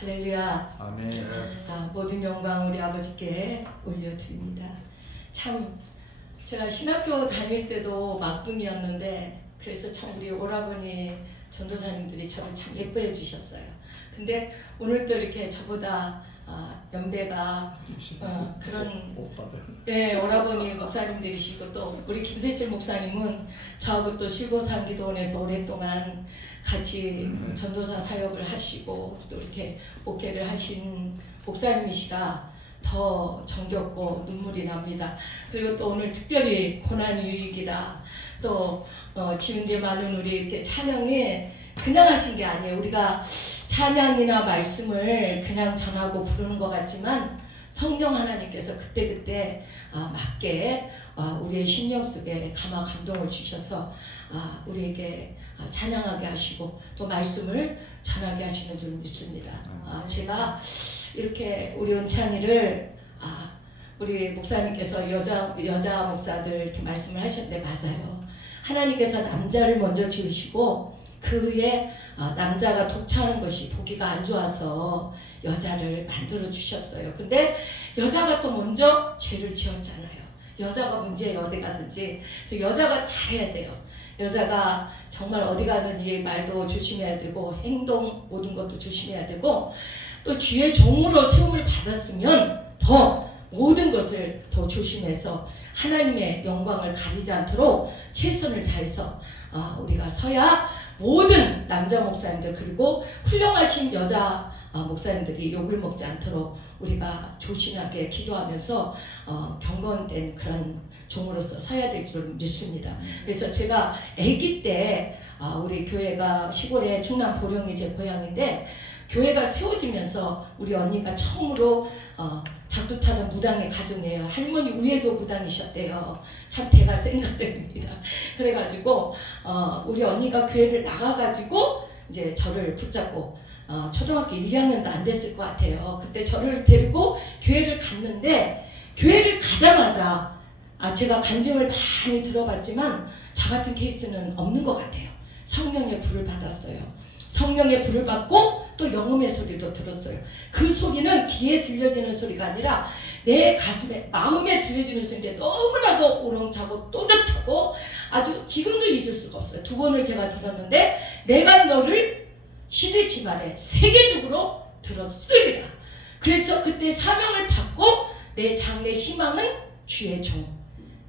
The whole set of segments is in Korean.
할렐루야. 아멘. 모든 영광 우리 아버지께 올려드립니다. 참 제가 신학교 다닐 때도 막둥이였는데 그래서 참 우리 오라버니 전도사님들이 저를 참 예뻐해 주셨어요. 근데 오늘도 이렇게 저보다 연배가 그런 오빠들. 예, 오라버니 목사님들이시고 또 우리 김세철 목사님은 저하고 또 실고상기도원에서 오랫동안 같이 전도사 사역을 하시고 또 이렇게 목회를 하신 목사님이시라 더 정겹고 눈물이 납니다. 그리고 또 오늘 특별히 고난유익이라 또 지금 이제 많은 우리 이렇게 찬양이 그냥 하신 게 아니에요. 우리가 찬양이나 말씀을 그냥 전하고 부르는 것 같지만 성령 하나님께서 그때그때 맞게 우리의 심령 속에 감화 감동을 주셔서 우리에게 찬양하게 하시고 또 말씀을 전하게 하시는 줄 믿습니다. 제가 이렇게 우리 은찬이를 우리 목사님께서 여자 목사들 이렇게 말씀을 하셨는데 맞아요. 하나님께서 남자를 먼저 지으시고 그 후에 남자가 독차하는 것이 보기가 안 좋아서 여자를 만들어 주셨어요. 근데 여자가 또 먼저 죄를 지었잖아요. 여자가 문제예요, 어디 가든지. 그래서 여자가 잘해야 돼요. 여자가 정말 어디 가든지 말도 조심해야 되고 행동 모든 것도 조심해야 되고 또 주의 종으로 세움을 받았으면 더 모든 것을 더 조심해서 하나님의 영광을 가리지 않도록 최선을 다해서 우리가 서야 모든 남자 목사님들 그리고 훌륭하신 여자 목사님들이 욕을 먹지 않도록 우리가 조심하게 기도하면서 경건된 그런 종으로서 서야 될 줄 믿습니다. 그래서 제가 아기 때 우리 교회가 시골의 충남 보령이 제 고향인데 교회가 세워지면서 우리 언니가 처음으로 작두 타던 무당의 가정이에요. 할머니 우에도 무당이셨대요. 참 대가 센 가정입니다. 그래가지고 우리 언니가 교회를 나가가지고 이제 저를 붙잡고 초등학교 1학년도 안 됐을 것 같아요. 그때 저를 데리고 교회를 갔는데 교회를 가자마자 제가 간증을 많이 들어봤지만 저 같은 케이스는 없는 것 같아요. 성령의 불을 받았어요. 성령의 불을 받고 또 영음의 소리도 들었어요. 그 소리는 귀에 들려지는 소리가 아니라 내 가슴에 마음에 들려지는 소리인데 너무나도 우렁차고 또렷하고 아주 지금도 잊을 수가 없어요. 두 번을 제가 들었는데 내가 너를 시대 집안에 세계적으로 들었으리라. 그래서 그때 사명을 받고 내 장래 희망은 주의 종.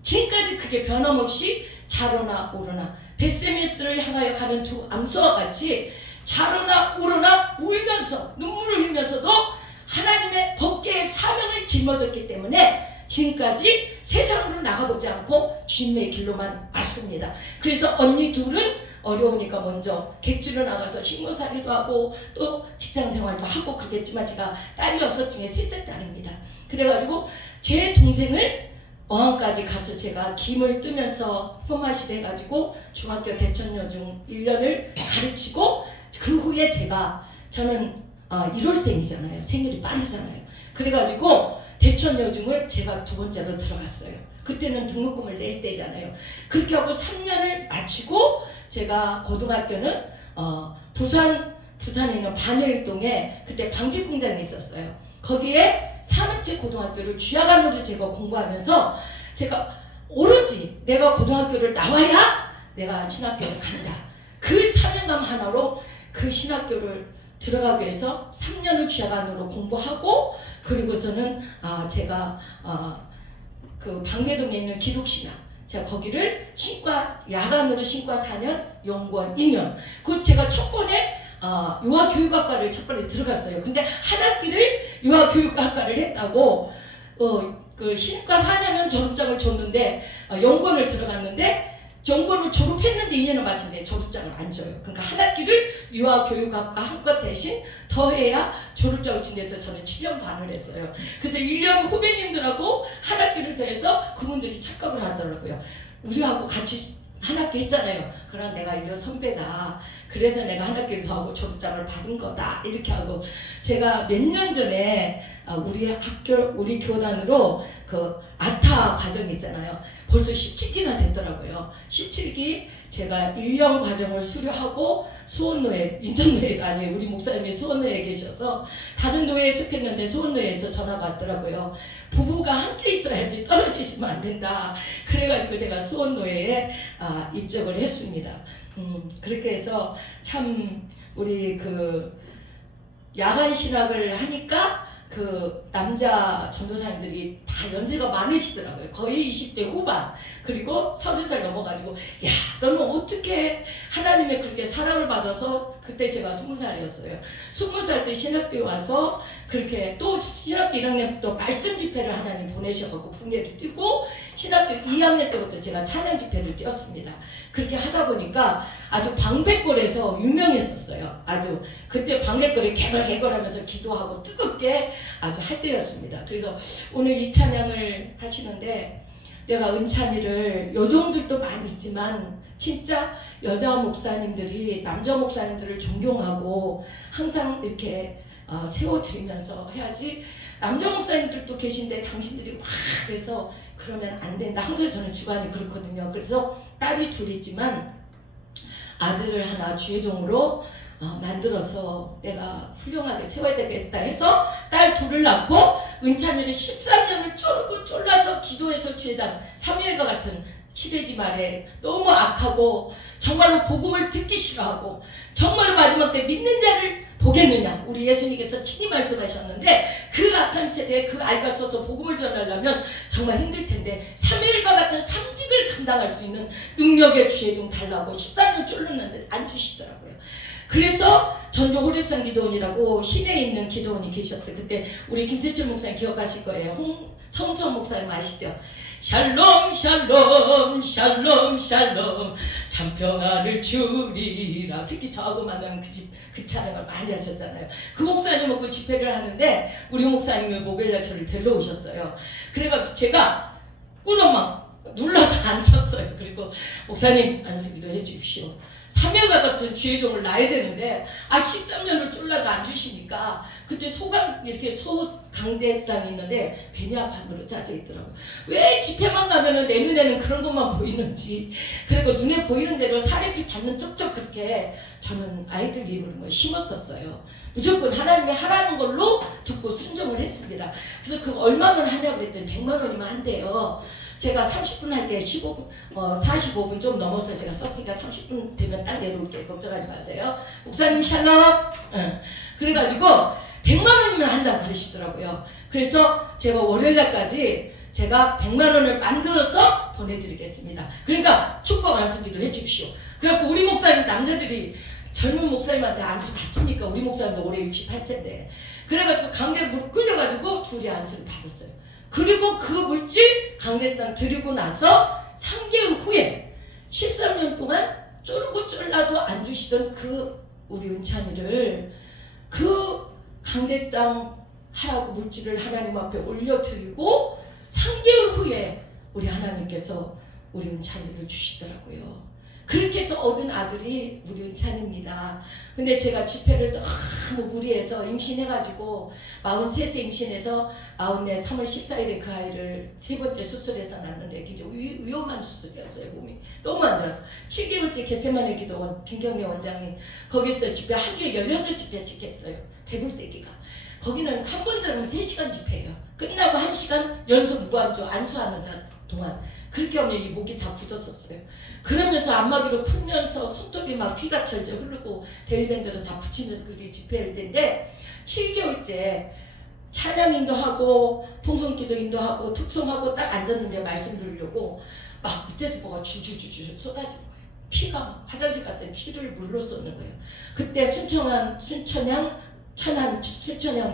지금까지 그게 변함없이 자로나 오르나 베세메스를 향하여 가는 두 암소와 같이 자로나 오르나 울면서 눈물을 흘리면서도 하나님의 법계의 사명을 짊어졌기 때문에 지금까지 세상으로 나가보지 않고 주님의 길로만 왔습니다. 그래서 언니 둘은 어려우니까 먼저 객주로 나가서 식모살이도 하고 또 직장생활도 하고 그러겠지만 제가 딸 6 중에 셋째 딸입니다. 그래가지고 제 동생을 어항까지 가서 제가 김을 뜨면서 포마시 돼가지고 중학교 대천여중 1년을 가르치고 그 후에 저는 1월생이잖아요. 생일이 빠르잖아요. 그래가지고 대천여중을 제가 2번째로 들어갔어요. 그때는 등록금을 낼 때잖아요. 그렇게 하고 3년을 마치고 제가 고등학교는 부산에 있는 반여일동에 그때 방직공장이 있었어요. 거기에 산업체 고등학교를 주야간으로 제가 공부하면서 제가 오로지 내가 고등학교를 나와야 내가 신학교를 간다. 그 사명감 하나로 그 신학교를 들어가기 위해서 3년을 주야간으로 공부하고 그리고서는 제가 그 방배동에 있는 기독신학 제가 거기를 야간으로 신과 4년, 연구원 2년. 그 제가 첫 번에 유아교육학과를 첫 번에 들어갔어요. 근데 한 학기를 유아교육학과를 했다고 그 신과 4년은 졸업장을 줬는데 연구원을 들어갔는데 연구원을 졸업했는데 2년을 마쳤는데 졸업장을 안 줘요. 그러니까 한 학기를 유아교육학과 한 것 대신 더해야 졸업장을 준대서 저는 7년 반을 했어요. 그래서 1년 후배님들하고 한 학기를 더해서 그분들이 착각을 하더라고요. 우리하고 같이 한 학기 했잖아요. 그러나 내가 1년 선배다. 그래서 내가 한 학기를 더 하고 졸업장을 받은 거다. 이렇게 하고 제가 몇 년 전에 우리 학교, 우리 교단으로 그 아타 과정 있잖아요. 벌써 17기나 됐더라고요. 17기 제가 1년 과정을 수료하고 수원노예, 인천노예가 아니에요. 우리 목사님이 수원노예에 계셔서 다른 노예에 속했는데 수원노예에서 전화가 왔더라고요. 부부가 함께 있어야지 떨어지시면 안 된다. 그래가지고 제가 수원노예에 입적을 했습니다. 그렇게 해서 참 우리 그 야간 신학을 하니까 그 남자 전도사님들이 다 연세가 많으시더라고요. 거의 20대 후반, 그리고 30살 넘어가지고 야 너는 어떻게 하나님의 그렇게 사랑을 받아서, 그때 제가 20살이었어요. 20살 때 신학교에 와서 그렇게 또 신학교 1학년 또 말씀 집회를 하나님 보내셔갖고 붕괴를 뛰고, 신학교 2학년 때부터 제가 찬양 집회를 뛰었습니다. 그렇게 하다 보니까 아주 방백골에서 유명했었어요. 아주 그때 방백골에 개걸개걸하면서 기도하고 뜨겁게 아주 할 때였습니다. 그래서 오늘 이 찬양을 하시는데, 내가 은찬이를 요정들도 많이 있지만 진짜 여자 목사님들이 남자 목사님들을 존경하고 항상 이렇게 세워드리면서 해야지, 남자 목사님들도 계신데 당신들이 막 그래서 그러면 안 된다. 항상 저는 주관이 그렇거든요. 그래서 딸이 둘 있지만 아들을 하나 주의종으로 만들어서 내가 훌륭하게 세워야 되겠다 해서 딸 둘을 낳고 은찬이를 13년을 쫄고 쫄라서 기도해서 주회당 사무엘과 같은 시대지 말에 너무 악하고 정말로 복음을 듣기 싫어하고 정말로 마지막 때 믿는 자를 보겠느냐, 우리 예수님께서 친히 말씀하셨는데 그 악한 세대에 그 아이가 써서 복음을 전하려면 정말 힘들 텐데 사무엘과 같은 상직을 감당할 수 있는 능력의 주에 좀 달라고 13년 쫄르는데 안 주시더라고요. 그래서 전주 호랩산 기도원이라고 시내에 있는 기도원이 계셨어요. 그때 우리 김세철 목사님 기억하실 거예요. 홍성선 목사님 아시죠? 샬롬 샬롬 샬롬 샬롬 참 평안을 주리라. 특히 저하고 만나면 그 찬양을 많이 하셨잖아요. 그 목사님은 그 집회를 하는데 우리 목사님이 목요일날 저를 데리러 오셨어요. 그래가지고 제가 꿀을 막 눌러서 앉혔어요. 그리고 목사님 앉아서 기도해 주십시오. 3일과 같은 주의종을 놔야 되는데 13년을 쫄라도 안 주시니까 그때 이렇게 소강대상이 있는데 베니아판으로 짜져 있더라고요. 왜 집회만 가면은 내 눈에는 그런 것만 보이는지, 그리고 눈에 보이는 대로 사례비 받는 쩍쩍 그렇게 저는 아이들 이름을 심었었어요. 무조건 하나님이 하라는 걸로 듣고 순종을 했습니다. 그래서 그거 얼마면 하냐고 그랬더니 100만 원이면 한대요. 제가 30분 할 때 45분 좀 넘어서 제가 썼으니까 30분 되면 딱 내려올게요. 걱정하지 마세요. 목사님 샬롬. 그래가지고 100만 원이면 한다고 그러시더라고요. 그래서 제가 월요일날까지 제가 100만 원을 만들어서 보내드리겠습니다. 그러니까 축복 안수기도 해주십시오. 그래갖고 우리 목사님 남자들이 젊은 목사님한테 안수 받습니까? 우리 목사님도 올해 68세인데. 그래가지고 강대로 끌려가지고 둘이 안수를 받았어요. 그리고 그 물질 강대상 드리고 나서 3개월 후에 13년 동안 쫄고 쫄라도 안 주시던 그 우리 은찬이를 그 강대상 하라고 물질을 하나님 앞에 올려드리고 3개월 후에 우리 하나님께서 우리 은찬이를 주시더라고요. 그렇게 해서 얻은 아들이 우리 은찬입니다. 근데 제가 집회를 너무 무리해서 임신해가지고 43세 임신해서 44 3월 14일에 그 아이를 세 번째 수술해서 낳았는데 위험한 수술이었어요. 몸이 너무 안 좋아서 7개월째 겟세마네 기도원 김경래 원장님 거기서 집회 한 주에 16집회씩 했어요. 배불대기가 거기는 한 번 들으면 3시간 집회예요. 끝나고 1시간 연속 무한주 안수하는 동안 그렇게 하면 이 목이 다 굳었었어요. 그러면서 안마기로 풀면서 손톱이 막 피가 절절 흐르고 데일밴드로 다 붙이면서 그렇게 집회할 때인데 7개월째 찬양인도 하고 통성기도인도 하고 특송하고 딱 앉았는데 말씀 들으려고 막 밑에서 뭐가 줄줄줄줄 쏟아지는 거예요. 피가 막 화장실 갔더니 피를 물로 쏟는 거예요. 그때 순천향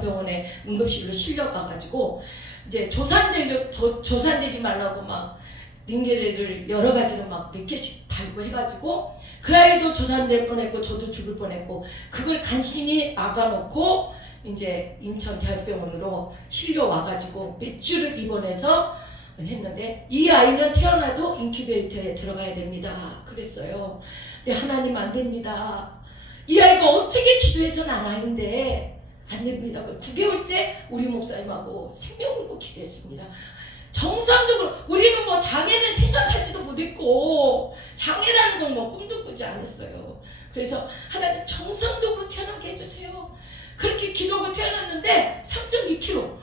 병원에 응급실로 실려가가지고 이제 조산되지 말라고 막 링겔을 여러 가지로 막 몇 개씩 달고 해가지고 그 아이도 조산될 뻔했고 저도 죽을 뻔했고 그걸 간신히 막아놓고 이제 인천대학병원으로 실려와가지고 몇 주를 입원해서 했는데 이 아이는 태어나도 인큐베이터에 들어가야 됩니다. 그랬어요. 근데 하나님 안 됩니다. 이 아이가 어떻게 기도해서는 안 하는데 안 됩니다. 9개월째 우리 목사님하고 생명 걸고 기도했습니다. 정상적으로 우리는 뭐 장애는 생각하지도 못했고 장애라는 건 뭐 꿈도 꾸지 않았어요. 그래서 하나님 정상적으로 태어나게 해주세요. 그렇게 기도하고 태어났는데 3.2kg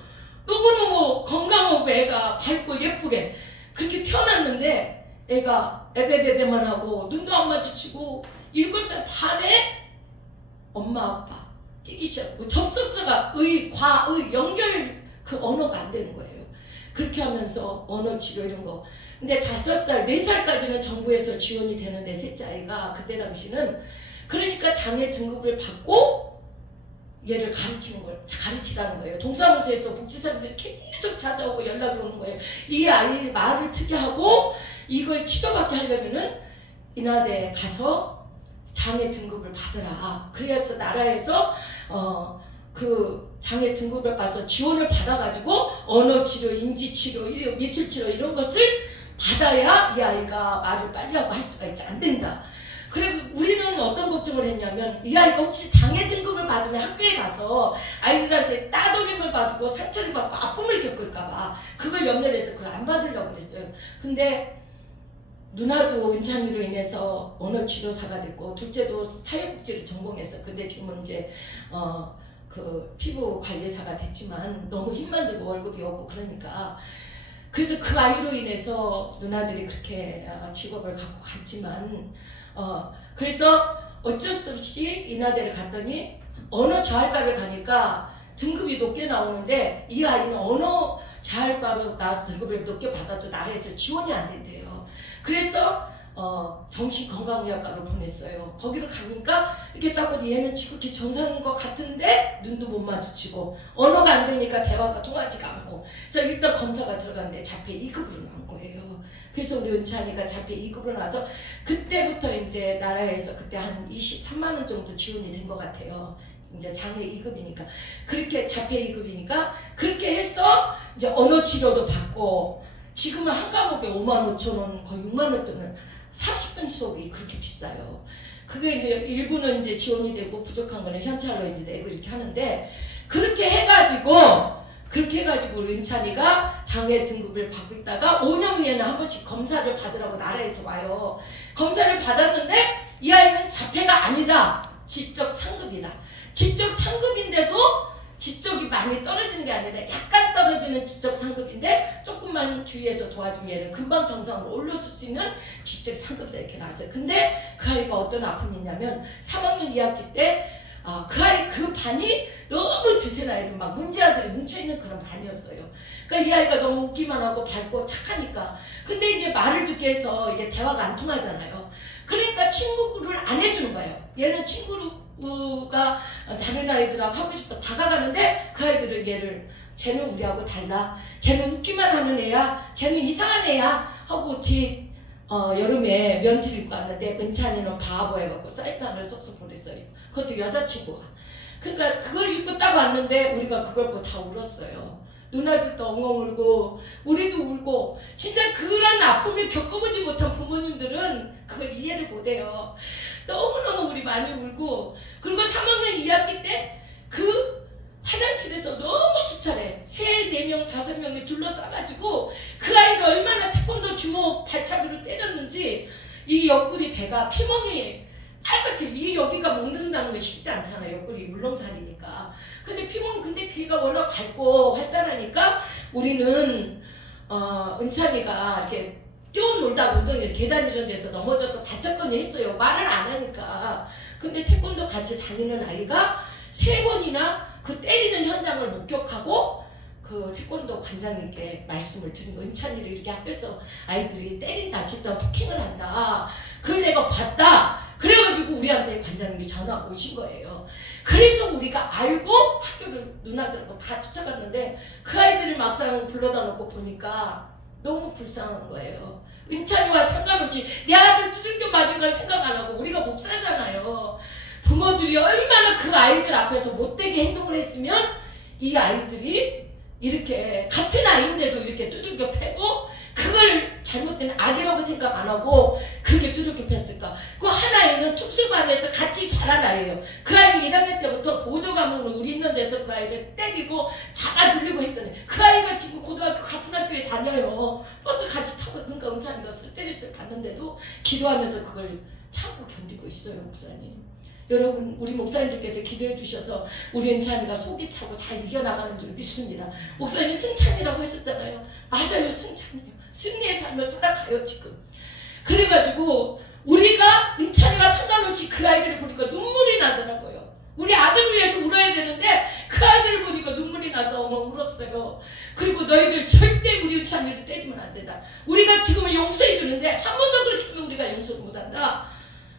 너무너무 건강하고 애가 밝고 예쁘게 그렇게 태어났는데 애가 에베베베만 하고 눈도 안 마주치고 7살 반에 엄마 아빠 뛰기 시작하고 접속사가 의, 과, 의 연결 그 언어가 안 되는 거예요. 그렇게 하면서 언어 치료 이런 거. 근데 5살, 4살까지는 정부에서 지원이 되는데 셋째 아이가 그때 당시는 그러니까 장애 등급을 받고 얘를 가르치라는 거예요. 동사무소에서 복지사람들이 계속 찾아오고 연락이 오는 거예요. 이 아이 말을 트게 하고 이걸 치료받게 하려면은 인하대에 가서 장애 등급을 받으라. 그래서 나라에서 그 장애 등급을 받아서 지원을 받아가지고 언어치료, 인지치료, 미술치료 이런 것을 받아야 이 아이가 말을 빨리 하고 할 수가 있지. 안 된다. 그리고 우리는 어떤 걱정을 했냐면 이 아이가 혹시 장애 등급을 받으면 학교에 가서 아이들한테 따돌림을 받고 상처를 받고 아픔을 겪을까봐 그걸 염려를 해서 그걸 안 받으려고 그랬어요. 근데 누나도 은찬이로 인해서 언어치료사가 됐고 둘째도 사회복지를 전공했어. 근데 지금은 이제 그 피부 관리사가 됐지만 너무 힘만 들고 월급이 없고 그러니까 그래서 그 아이로 인해서 누나들이 그렇게 직업을 갖고 갔지만 그래서 어쩔 수 없이 인하대를 갔더니 언어 자활과를 가니까 등급이 높게 나오는데 이 아이는 언어 자활과로 나와서 등급을 높게 받아도 나라에서 지원이 안 된대요. 그래서 정신건강의학과로 보냈어요. 거기로 가니까 이렇게 딱 보니 얘는 지극히 정상인 것 같은데 눈도 못 마주치고 언어가 안 되니까 대화가 통하지가 않고 그래서 일단 검사가 들어갔는데 자폐 2급으로 나온 거예요. 그래서 우리 은찬이가 자폐 2급으로 나서 그때부터 이제 나라에서 그때 한 23만 원 정도 지원이 된 것 같아요. 이제 장애 2급이니까 그렇게 자폐 2급이니까 그렇게 해서 이제 언어 치료도 받고 지금은 한 과목에 5만 5천 원 거의 6만 원 또는 40분 수업이 그렇게 비싸요. 그게 이제 일부는 이제 지원이 되고 부족한 거는 현찰로 이제 내고 이렇게 하는데 그렇게 해가지고 우리 은찬이가 장애 등급을 받고 있다가 5년 후에는 한 번씩 검사를 받으라고 나라에서 와요. 검사를 받았는데 이 아이는 자폐가 아니다. 지적 상급이다. 지적 상급인데도 지적이 많이 떨어지는 게 아니라 약간 떨어지는 지적 상급인데 조금만 주의해서 도와주면 얘는 금방 정상으로 올라올 수 있는 지적 상급이다 이렇게 나왔어요. 근데 그 아이가 어떤 아픔이 있냐면 3학년 2학기 때 그 아이 그 반이 너무 두세 아이들 막 문제아들이 뭉쳐있는 그런 반이었어요. 그러니까 이 아이가 너무 웃기만 하고 밝고 착하니까 근데 이제 말을 듣게 해서 이게 대화가 안 통하잖아요. 그러니까 친구를 안 해주는 거예요. 얘는 친구가 다른 아이들하고 하고 싶어 다가가는데 그 아이들은 쟤는 우리하고 달라. 쟤는 웃기만 하는 애야. 쟤는 이상한 애야. 하고 여름에 면티를 입고 왔는데 은찬이는 바보 해갖고 사이트 하나를 써서 보냈어요. 그것도 여자친구가. 그러니까 그걸 입고 딱 왔는데 우리가 그걸 보고 다 울었어요. 누나들도 엉엉 울고 우리도 울고 진짜 그런 아픔을 겪어보지 못한 부모님들은 그걸 이해를 못해요. 너무너무 우리 많이 울고 그리고 3학년 2학기 때 그 화장실에서 너무 수차례 3, 4명, 5명이 둘러싸가지고 그 아이를 얼마나 태권도 주먹 발차기로 때렸는지 이 옆구리 배가 피멍이 빨갛게 이 여기가 멍든다는 거 쉽지 않잖아요. 옆구리 물렁살이니까. 근데 근데 귀가 워낙 밝고 활달하니까 우리는 은찬이가 이렇게 뛰어놀다가 운동에 계단 이런 데서 넘어져서 다쳤거니 했어요. 말을 안 하니까. 근데 태권도 같이 다니는 아이가 3번이나 그 때리는 현장을 목격하고 그 태권도 관장님께 말씀을 드린 거. 은찬이를 이렇게 학교에서 아이들이 때린다, 집단 폭행을 한다. 그걸 내가 봤다. 그래가지고 우리한테 관장님이 전화가 오신 거예요. 그래서 우리가 알고 학교를 누나들하고 다 쫓아갔는데 그 아이들을 막상 불러다 놓고 보니까 너무 불쌍한 거예요. 은찬이와 상관없이 내 아들 두들겨 맞은 걸 생각 안 하고 우리가 목사잖아요. 부모들이 얼마나 그 아이들 앞에서 못되게 행동을 했으면 이 아이들이 이렇게 같은 아이인데도 이렇게 두들겨 패고 그걸 잘못된 악이라고 생각 안 하고 그렇게 두들겨 팼을까? 그 한 아이는 특수반에서 같이 자란 아이예요. 그 아이는 1학년 때부터 보조과목으로 우리 있는 데서 그 아이를 때리고 잡아 눌리고 했더니 그 아이가 지금 고등학교 같은 학교에 다녀요. 버스 같이 타고. 그러니까 은찬이가 때리를 받는데도 기도하면서 그걸 참고 견디고 있어요. 목사님. 여러분, 우리 목사님들께서 기도해 주셔서 우리 은찬이가 속이 차고 잘 이겨나가는 줄 믿습니다. 목사님 승찬이라고 하셨잖아요. 맞아요. 승찬이요. 승리의 삶을 살아가요 지금. 그래가지고 우리가 은찬이가 상관없이 그 아이들을 보니까 눈물이 나더라고요. 우리 아들을 위해서 울어야 되는데 그 아이들을 보니까 눈물이 나서 막 울었어요. 그리고 너희들 절대 우리 은찬이를 때리면 안 된다. 우리가 지금은 용서해 주는데 한 번 더 그렇게 하면 우리가 용서를 못한다.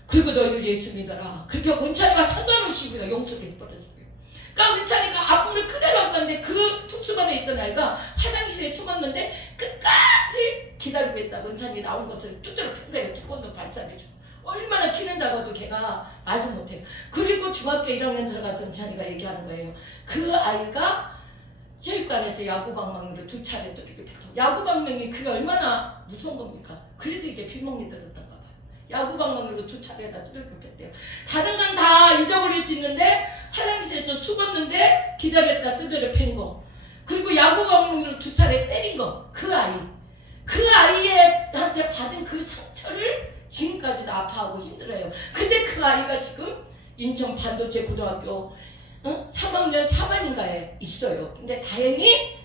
그리고 너희들 예수 믿어라. 그렇게 하고 은찬이가 상관없이 우리가 용서를 해버렸어요. 그러니까 은찬이가 아픔을 그대로 안 갔는데 그 특수반에 있던 아이가 화장실에 숨었는데 끝까지 기다리고 있다가 은찬이 나온 것을 두드려 팬 거예요. 두꺼운 발차기 주고. 얼마나 키는 작아도 걔가 말도 못해요. 그리고 중학교 1학년 들어가서 은찬이가 얘기하는 거예요. 그 아이가 체육관에서 야구방망이로 2차례 두들겨 팼어. 야구방망이 그게 얼마나 무서운 겁니까? 그래서 이게 피멍이 들었던 거. 야구방망이로 2차례나 두들겨 팼대요. 다른 건 다 잊어버릴 수 있는데 화장실에서 숨었는데 기다렸다 두드려 팬 거. 그리고 야구방망이로 2차례 때린 거. 그 아이. 그 아이한테 받은 그 상처를 지금까지도 아파하고 힘들어요. 근데 그 아이가 지금 인천 반도체 고등학교 3학년 4반인가에 있어요. 근데 다행히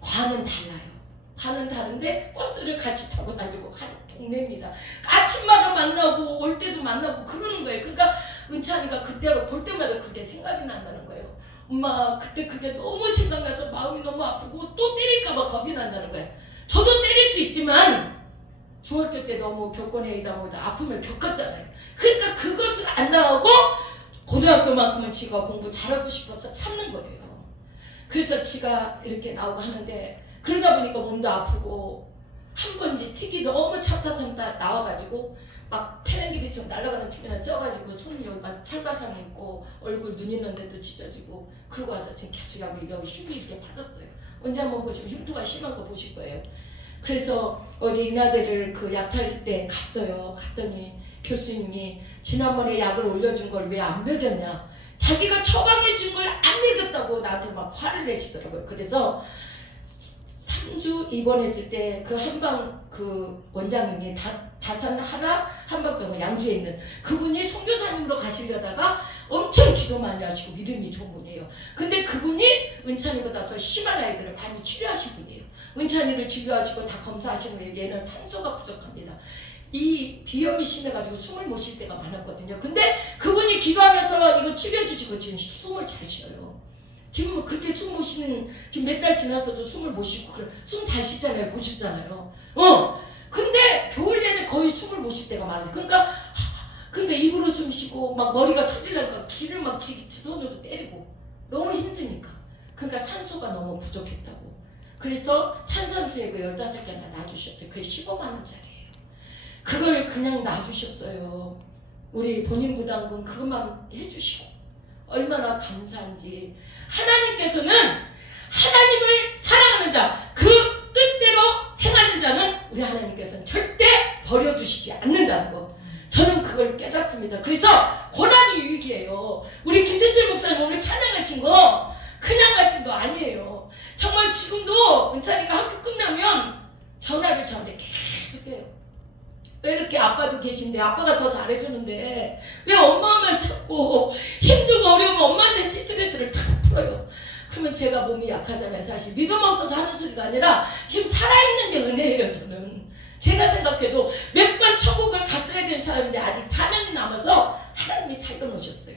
과는 달라요. 과는 다른데 버스를 같이 타고 다니고 가는 동네입니다. 아침마다 만나고 올 때도 만나고 그러는 거예요. 그러니까 은찬이가 그때로 볼 때마다 그게 생각이 난다는 거예요. 엄마 그때 그게 너무 생각나서 마음이 너무 아프고 또 때릴까봐 겁이 난다는 거예요. 저도 때릴 수 있지만 중학교 때 너무 교권회의다 보다 아픔을 겪었잖아요. 그러니까 그것을 안 나오고 고등학교만큼은 지가 공부 잘하고 싶어서 참는 거예요. 그래서 지가 이렇게 나오고 하는데 그러다 보니까 몸도 아프고 한 번 이제 틱이 너무 참다 나와가지고 막 펠렌기비처럼 날아가는 틱이나 쪄가지고 손이 여기가 찰과상이 있고 얼굴 눈 있는데도 찢어지고 그러고 와서 지금 계속 여기 흉이 이렇게 받았어요. 언제 한번 보시면 흉터가 심한 거 보실 거예요. 그래서 어제 인하대를 그 약탈 때 갔어요. 갔더니 교수님이 지난번에 약을 올려준 걸 왜 안 먹였냐. 자기가 처방해준 걸 안 먹였다고 나한테 막 화를 내시더라고요. 그래서 3주 입원했을 때 그 한방 그 원장님이 다산 하나 한방병원 양주에 있는 그분이 선교사님으로 가시려다가 엄청 기도 많이 하시고 믿음이 좋은 분이에요. 근데 그분이 은찬이보다 더 심한 아이들을 많이 치료하신 분이에요. 은찬이를 치료하시고 다 검사하시고 얘는 산소가 부족합니다. 이 비염이 심해가지고 숨을 못 쉴 때가 많았거든요. 근데 그분이 기도하면서 이거 치료해주시고 지금 숨을 잘 쉬어요. 지금 그렇게 숨 못 쉬는 지금 몇 달 지나서도 숨을 못 쉬고 숨 잘 쉬잖아요. 보셨잖아요. 근데 겨울 내내 거의 숨을 못 쉴 때가 많아요. 그러니까 입으로 숨 쉬고 막 머리가 터지려니까 귀를 막 손으로 때리고 너무 힘드니까. 그러니까 산소가 너무 부족했다고. 그래서 산산수액을 15개나 놔주셨어요. 그게 15만 원짜리예요. 그걸 그냥 놔주셨어요. 우리 본인 부담금 그것만 해주시고 얼마나 감사한지. 하나님께서는 하나님을 사랑하는 자, 그 뜻대로 행하는 자는 우리 하나님께서는 절대 버려두시지 않는다는 거. 저는 그걸 깨닫습니다. 그래서 고난이 유익이에요. 우리 김태철 목사님 오늘 찬양하신 거 그냥 하신 거 아니에요. 정말 지금도 은찬이가 학교 끝나면 전화를 저한테 계속 해요. 왜 이렇게 아빠도 계신데 아빠가 더 잘해주는데 왜 엄마만 찾고 힘들고 어려우면 엄마한테 스트레스를 다 풀어요. 그러면 제가 몸이 약하잖아요. 사실 믿음 없어서 하는 소리가 아니라 지금 살아있는 게 은혜예요. 저는 제가 생각해도 몇 번 천국을 갔어야 되는 사람인데 아직 4년이 남아서 하나님이 살려놓으셨어요.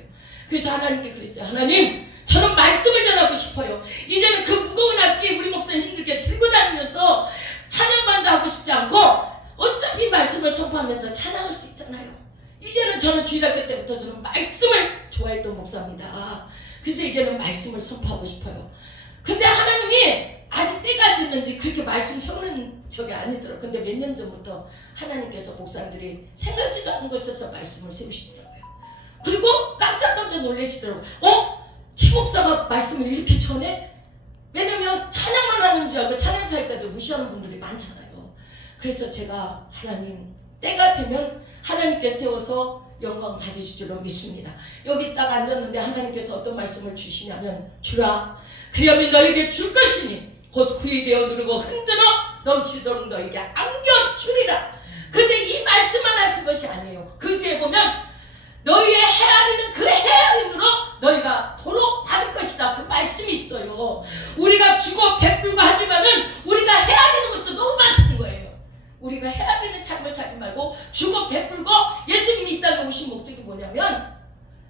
그래서 하나님께 그랬어요. 하나님, 저는 말씀을 전하고 싶어요. 이제는 그 무거운 악기 우리 목사님 힘들게 들고 다니면서 찬양반자 하고 싶지 않고 어차피 말씀을 선포하면서 찬양할 수 있잖아요. 이제는 저는 주일학교 때부터 저는 말씀을 좋아했던 목사입니다. 그래서 이제는 말씀을 선포하고 싶어요. 근데 하나님이 아직 때가 안 됐는지 그렇게 말씀 세우는 적이 아니더라고요. 근데 몇 년 전부터 하나님께서 목사님들이 생각지도 않은 곳에서 말씀을 세우시더라고요. 그리고 깜짝깜짝 놀라시더라고요. 최 목사가 말씀을 이렇게 전해? 왜냐면 찬양만 하는 줄 알고 찬양 사역자들 무시하는 분들이 많잖아요. 그래서 제가 하나님 때가 되면 하나님께 세워서 영광 받으실 줄로 믿습니다. 여기 딱 앉았는데 하나님께서 어떤 말씀을 주시냐면 주라 그리하면 너에게 줄 것이니 곧 구이 되어 누르고 흔들어 넘치도록 너에게 안겨주리라. 근데 이 말씀만 하신 것이 아니에요. 그 뒤에 보면 너희의 헤아리는 그 헤아림으로 너희가 도로 받을 것이다. 그 말씀이 있어요. 우리가 주고 베풀고 하지만은 우리가 헤아리는 것도 너무 많다는 거예요. 우리가 헤아리는 삶을 살지 말고 주고 베풀고 예수님이 이 땅에 오신 목적이 뭐냐면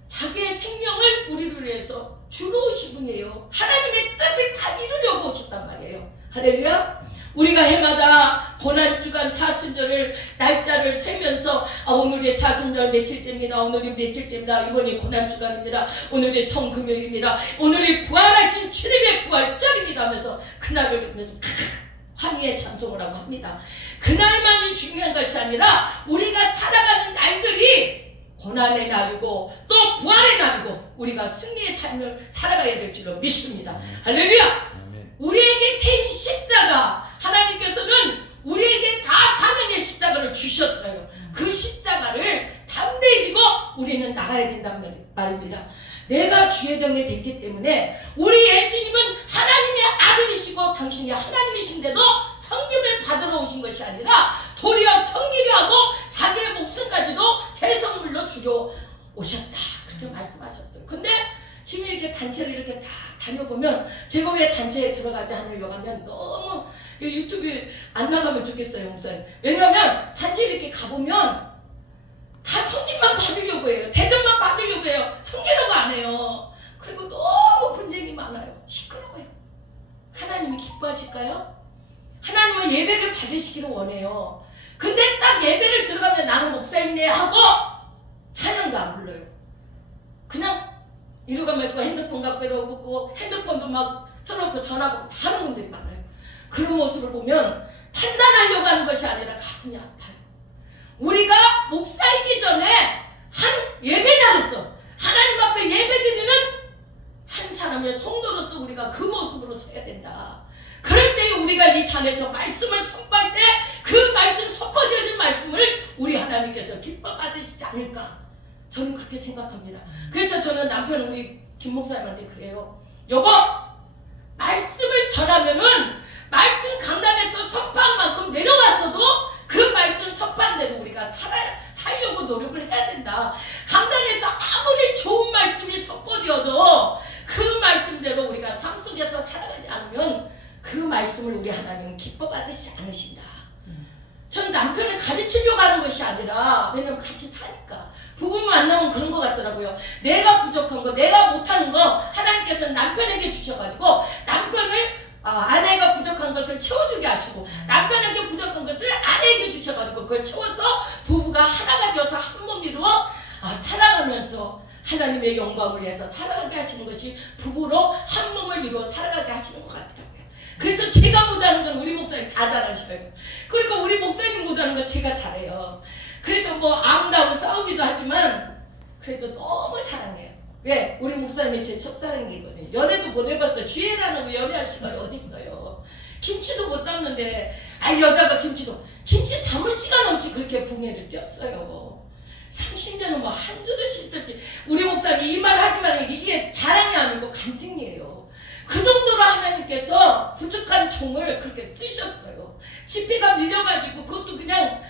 자기의 생명을 우리를 위해서 주로 오신 분이에요. 하나님의 뜻을 다 이루려고 오셨단 말이에요. 할렐루야. 우리가 해마다 고난주간 사순절을 날짜를 세면서 오늘이 사순절 며칠째입니다. 오늘이 며칠째입니다. 이번이 고난주간입니다. 오늘이 성금요일입니다. 오늘이 부활하신 주님의 부활절입니다 하면서 그날을 보면서 환희의 찬송을 하고 합니다. 그날만이 중요한 것이 아니라 우리가 살아가는 날들이 고난의 날이고 또 부활의 날이고 우리가 승리의 삶을 살아가야 될 줄로 믿습니다. 할렐루야. 우리에게 태인 십자가 하나님께서는 우리에게 다 사명의 십자가를 주셨어요. 그 십자가를 담대히 지고 우리는 나가야 된다는 말입니다. 내가 주의 종이 됐기 때문에 우리 예수님은 하나님의 아들이시고 당신이 하나님이신데도 성김을 받으러 오신 것이 아니라 도리어 성기를 하고 자기의 목숨까지도 대성물로 주려 오셨다. 그렇게 말씀하셨어요. 근데 지금 이렇게 단체를 이렇게 다 다녀보면 제가 왜 단체에 들어가지 않으려고 하면 너무 유튜브에 안 나가면 좋겠어요, 목사님. 왜냐하면 단체 이렇게 가보면 다 성김만 받으려고 해요. 대접만 받으려고 해요. 성기라고 안 해요. 그리고 너무 분쟁이 많아요. 시끄러워요. 하나님이 기뻐하실까요? 하나님은 예배를 받으시기를 원해요. 근데 딱 예배를 들어가면 나는 목사님네 하고 찬양도 안 불러요. 그냥 이러고 말고 핸드폰 갖고 이러고 핸드폰도 막 틀어놓고 전화 받고 다 하는 분들이 많아요. 그런 모습을 보면 판단하려고 하는 것이 아니라 가슴이 아파요. 우리가 목사이기 전에 한 예배자로서 하나님 앞에 예배드리는 한 사람의 성도로서 우리가 그 모습으로 서야 된다. 그럴 때 우리가 이 단에서 말씀을 선포할 때 그 말씀 선포되어진 말씀을 우리 하나님께서 기뻐 받으시지 않을까. 저는 그렇게 생각합니다. 그래서 저는 남편 우리 김 목사님한테 그래요. 여보, 말씀을 전하면은 말씀 강단에서 선포한 만큼 내려와서도 그 말씀 선포한 대로 우리가 살려고 노력을 해야 된다. 강단에서 아무리 좋은 말씀이 선포되어도 그 말씀대로 우리가 삶 속에서 살아가지 않으면 그 말씀을 우리 하나님은 기뻐 받으시지 않으신다. 저는 남편을 가르치려고 하는 것이 아니라 왜냐면 같이 사니까 부부 만나면 그런 것 같더라고요. 내가 부족한 거, 내가 못하는 거 하나님께서 남편에게 주셔가지고 남편을 아내가 부족한 것을 채워주게 하시고 남편에게 부족한 것을 아내에게 주셔가지고 그걸 채워서 부부가 하나가 되어서 한 몸 이루어 살아가면서 하나님의 영광을 위해서 살아가게 하시는 것이 부부로 한 몸을 이루어 살아가게 하시는 것 같더라고요. 그래서 제가 못하는 건 우리 목사님 다 잘하셔요. 그러니까 우리 목사님 못하는 건 제가 잘해요. 그래서 뭐 아름다운 싸우기도 하지만 그래도 너무 사랑해요. 왜? 우리 목사님이 제 첫사랑이거든요. 연애도 못 해봤어요. 주애라는 연애할 시간이 어디 있어요. 김치도 못 담는데 여자가 김치 담을 시간 없이 그렇게 붕해를 뛰었어요. 30년은 뭐 한 주도 씻었지. 우리 목사님 이 말 하지만 이게 자랑이 아니고 간증이에요. 그 정도로 하나님께서 부족한 종을 그렇게 쓰셨어요. 집회가 밀려가지고 그것도 그냥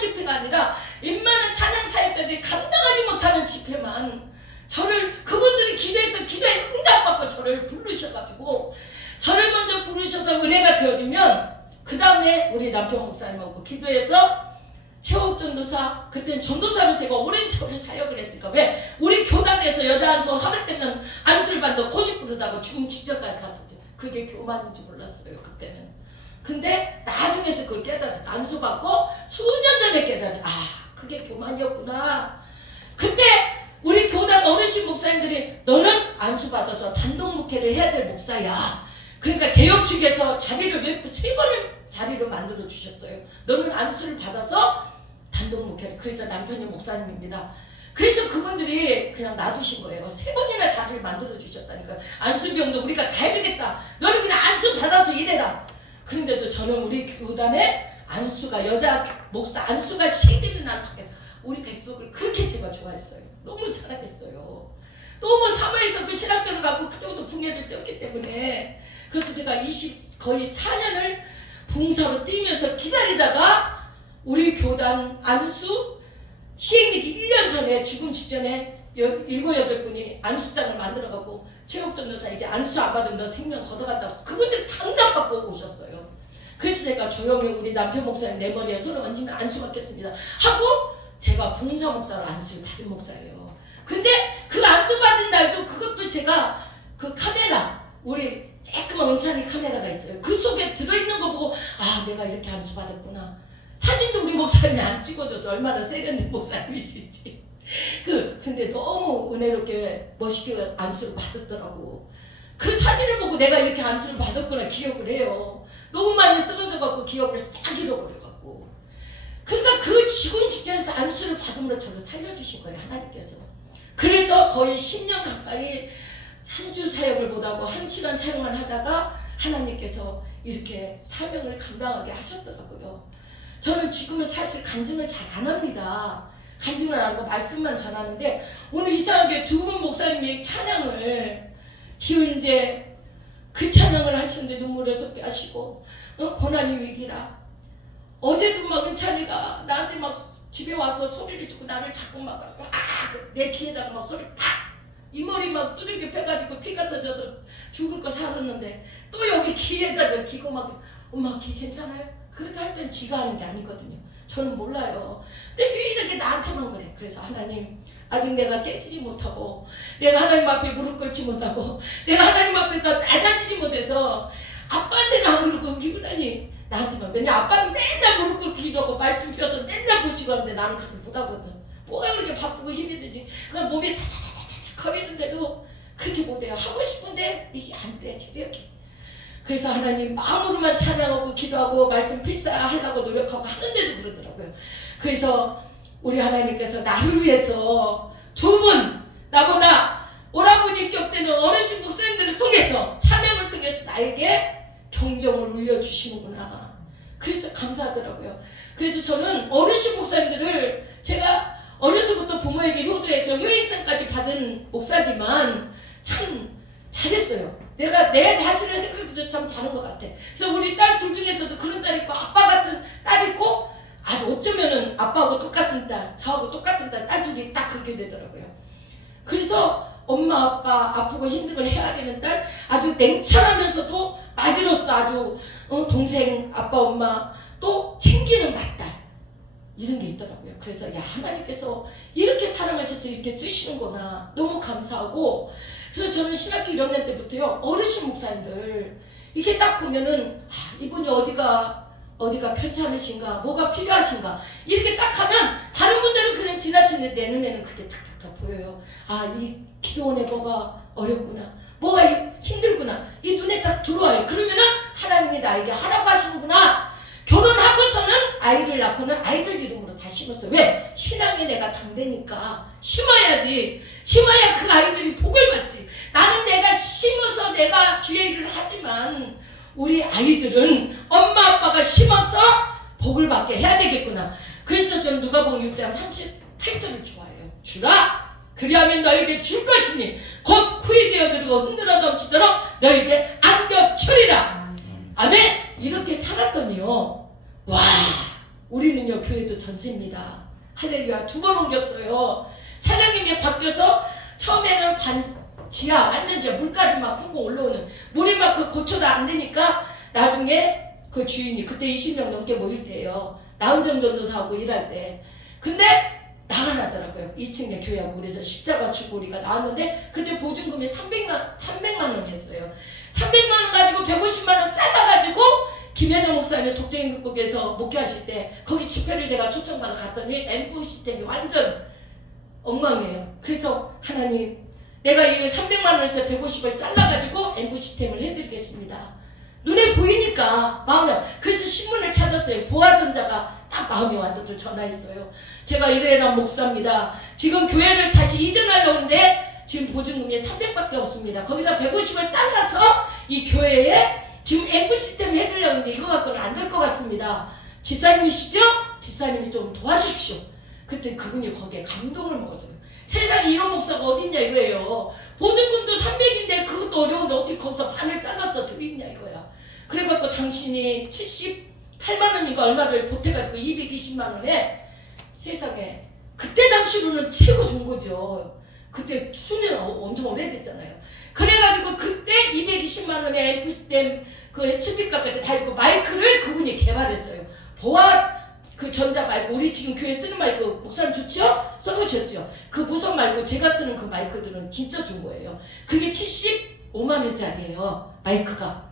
집회가 아니라 웬만한 찬양 사역자들이 감당하지 못하는 집회만 저를 그분들이 기도해서 기도에 응답받고 저를 부르셔가지고 저를 먼저 부르셔서 은혜가 되어지면 그 다음에 우리 남편 목사님하고 기도해서 최옥 전도사, 그때는 전도사로 제가 오랜 세월을 사역을 했으니까 왜? 우리 교단에서 여자 안수 하루 때는 안수를 받는다고 고집 부르다가 죽음 직전까지 갔었죠. 그게 교만인지 몰랐어요 그때는. 근데 나중에서 그걸 깨달았어요. 안수 받고 수년 전에 깨달았어요. 그게 교만이었구나. 그때 우리 교단 어르신 목사님들이 너는 안수 받아서 단독 목회를 해야 될 목사야. 그러니까 개혁 측에서 자리를 세 번을 자리로 만들어 주셨어요. 너는 안수를 받아서 단독 목회를. 그래서 남편이 목사님입니다. 그래서 그분들이 그냥 놔두신 거예요. 3번이나 자리를 만들어주셨다니까. 안수병도 우리가 다 해주겠다. 너는 그냥 안수 받아서 일해라. 그런데도 저는 우리 교단에 안수가, 여자 목사 안수가 시행되는 날 밖에 우리 백석을 그렇게 제가 좋아했어요. 너무 사랑했어요. 너무 사모해서 그 신학교를 갖고 그때부터 붕괴를 떴기 때문에. 그래서 제가 거의 4년을 봉사로 뛰면서 기다리다가 우리 교단 안수 시행되기 1년 전에, 죽음 직전에 7, 8분이 안수장을 만들어갖고 최욱 전도사 이제 안수 안 받으면 너 생명 걷어간다고 그분들 당장 받고 오셨어요. 그래서 제가 조용히 우리 남편 목사님 내 머리에 손을 얹으면 안수 받겠습니다 하고 제가 봉사 목사로 안수를 받은 목사예요. 근데 그 안수 받은 날도 그것도 제가 그 카메라, 우리 쬐끄만 은찬이 카메라가 있어요. 그 속에 들어있는 거 보고 아, 내가 이렇게 안수 받았구나. 사진도 우리 목사님이 안 찍어줘서 얼마나 세련된 목사님이실지. 근데 너무 은혜롭게 멋있게 안수를 받았더라고. 그 사진을 보고 내가 이렇게 안수를 받았구나 기억을 해요. 너무 많이 쓰러져갖고 기억을 싹 잃어버려갖고. 그러니까 그 죽음 직전에서 안수를 받음으로 저를 살려주신 거예요, 하나님께서. 그래서 거의 10년 가까이 한 주 사역을 못하고 1시간 사역만 하다가 하나님께서 이렇게 사명을 감당하게 하셨더라고요. 저는 지금은 사실 간증을 잘 안 합니다. 간증을 안 하고 말씀만 전하는데 오늘 이상하게 두 분 목사님이 찬양을 지은제 그 찬양을 하시는데 눈물을 쏟게 하시고 고난이 위기라. 어제도 막 은찬이가 나한테 막 집에 와서 소리를 지고 나를 자꾸 막 내 귀에다가 막 소리 팍! 이 머리 막 두들겨 패가지고 피가 터져서 죽을 거 살았는데 또 여기 귀에다가 기고 막 엄마 귀 괜찮아요? 그렇게 할 땐 지가 하는 게 아니거든요. 저는 몰라요. 근데 왜 이렇게 나한테만 그래? 그래서 하나님 아직 내가 깨지지 못하고 내가 하나님 앞에 무릎 꿇지 못하고 내가 하나님 앞에 더 낮아지지 못해서 아빠한테는 안 그러고 기분하니 나한테만. 왜냐면 아빠는 맨날 무릎 꿇고 기도하고 말씀 펴서 맨날 보시고 하는데 나는 그렇게 못하거든. 뭐가 그렇게 바쁘고 힘이 들지. 그러니까 몸이 타타타타타 거리는데도 그렇게 못해요. 하고 싶은데 이게 안 돼. 이렇게. 그래서 하나님 마음으로만 찬양하고 기도하고 말씀 필사하려고 노력하고 하는데도 그러더라고요. 그래서 우리 하나님께서 나를 위해서 두 분 나보다 오라버니 격되는 어르신 목사님들을 통해서 찬양을 통해서 나에게 경종을 울려주시는구나. 그래서 감사하더라고요. 그래서 저는 어르신 목사님들을 제가 어려서부터 부모에게 효도해서 효인성까지 받은 목사지만 참 잘했어요. 내가 내 자신을 생각해도 참 잘한 것 같아. 그래서 우리 딸 둘 중에서도 그런 딸 있고 아빠 같은 딸 있고 아주 어쩌면은 아빠하고 똑같은 딸, 저하고 똑같은 딸 둘이 딱 그렇게 되더라고요. 그래서 엄마 아빠 아프고 힘든 걸 헤아리는 딸, 아주 냉철하면서도 맞이로서 아주 동생 아빠 엄마 또 챙기는 맏딸, 이런 게 있더라고요. 그래서 야, 하나님께서 이렇게 사랑하셔서 이렇게 쓰시는구나. 너무 감사하고. 그래서 저는 신학교 1학년 때부터요, 어르신 목사님들 이렇게 딱 보면은 아, 이분이 어디가 편찮으신가, 뭐가 필요하신가 이렇게 딱 하면 다른 분들은 그냥 지나치는데 내 눈에는 그게 탁탁탁 보여요. 아, 이 기도원에 뭐가 어렵구나, 뭐가 힘들구나, 이 눈에 딱 들어와요. 그러면은 하나님이 나에게 하라고 하시는구나. 결혼하고서는 아이를 낳고는 아이들 이름으로 다 심었어요. 왜? 신앙에 내가 당대니까 심어야지. 심어야 그 아이들이 복을 받지. 나는 내가 심어서 내가 주의 일을 하지만 우리 아이들은 엄마 아빠가 심어서 복을 받게 해야 되겠구나. 그래서 저는 누가복음 6장 38절을 좋아해요. 주라 그리하면 너에게 줄 것이니 곧 후회되어 들고 흔들어 넘치도록 너에게 안겨주리라. 아멘. 이렇게 살았더니요, 와, 우리는요 교회도 전세입니다. 할렐루야. 2번 옮겼어요. 사장님이 바뀌어서 처음에는 지하, 완전 지하, 물까지 막 펑펑 올라오는, 물이 막 그 고쳐도 안 되니까 나중에 그 주인이, 그때 20명 넘게 모일 때예요. 나은정 전도사하고 일할 때. 근데 나가나더라고요. 2층에 교회하고. 그래서 십자가 주고 우리가 나왔는데 그때 보증금이 300만 원이었어요. 300만 원 가지고 150만 원 잘라가지고 김혜정 목사님 독재인국에서 목회하실 때 거기 집회를 제가 초청받아 갔더니 앰프 시스템이 완전 엉망이에요. 그래서 하나님, 내가 이 300만 원에서 150을 잘라가지고 앰프 시스템을 해드리겠습니다. 눈에 보이니까 마음에. 그래서 신문을 찾았어요. 보아전자가 딱 마음이 와서 전화했어요. 제가 이래라 목사입니다. 지금 교회를 다시 이전하려는데 지금 보증금이 300밖에 없습니다. 거기서 150을 잘라서 이 교회에 지금 에코시스템 해드리려고 하는데 이거 갖고는 안 될 것 같습니다. 집사님이시죠? 집사님이 좀 도와주십시오. 그때 그분이 거기에 감동을 먹었어요. 세상에 이런 목사가 어딨냐 이거예요. 보증금도 300인데 그것도 어려운데 어떻게 거기서 반을 잘라서 드리냐 이거야. 그래갖고 당신이 78만원인가 얼마를 보태가지고 220만원에 세상에 그때 당시로는 최고 좋은 거죠. 그때 수년 엄청 오래됐잖아요. 그래가지고 그때 220만원에 FC댐 그 스피커까지 다 있고 마이크를 그분이 개발했어요. 보아 그 전자 마이크, 우리 지금 교회 쓰는 마이크 목사님 좋죠? 써보셨죠? 그 무선 말고 제가 쓰는 그 마이크들은 진짜 좋은 거예요. 그게 75만원짜리예요. 마이크가.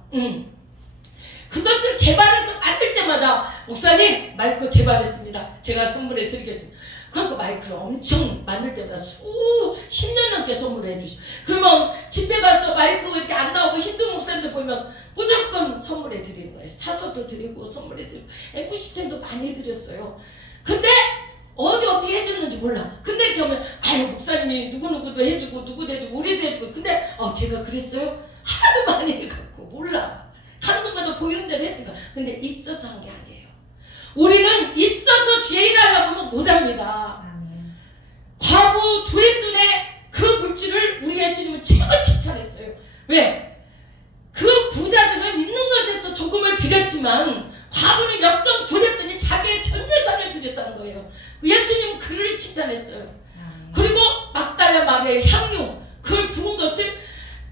그것을 개발해서 만들 때마다 목사님 마이크 개발했습니다. 제가 선물해 드리겠습니다. 그리고 마이크를 엄청 만들 때마다 10년 넘게 선물해 주시고, 그러면 집회 가서 마이크 이렇게 안 나오고 힘든 목사님들 보면 무조건 선물해 드리는 거예요. 사서도 드리고 선물해 드리고 FC템도 많이 드렸어요. 근데 어떻게 해줬는지 몰라. 근데 이렇게 하면 아유 목사님이 누구누구도 해주고 누구도 해주고 우리도 해주고, 근데 제가 그랬어요? 하도 많이 해갖고 몰라. 하는 것마다 보이는 대로 했으니까. 근데 있어서 한 게 아니에요. 우리는 있어서 주의 일을 하려고 하면 못합니다. 과부 둘의 눈에 그 물질을 우리 예수님은 최고 칭찬했어요. 왜? 그 부자들은 있는 것에서 조금을 드렸지만 과부는 역정 드렸더니 자기의 전 재산을 드렸다는 거예요. 예수님은 그를 칭찬했어요. 그리고 막달라 마리아의 향유, 그걸 부은 것을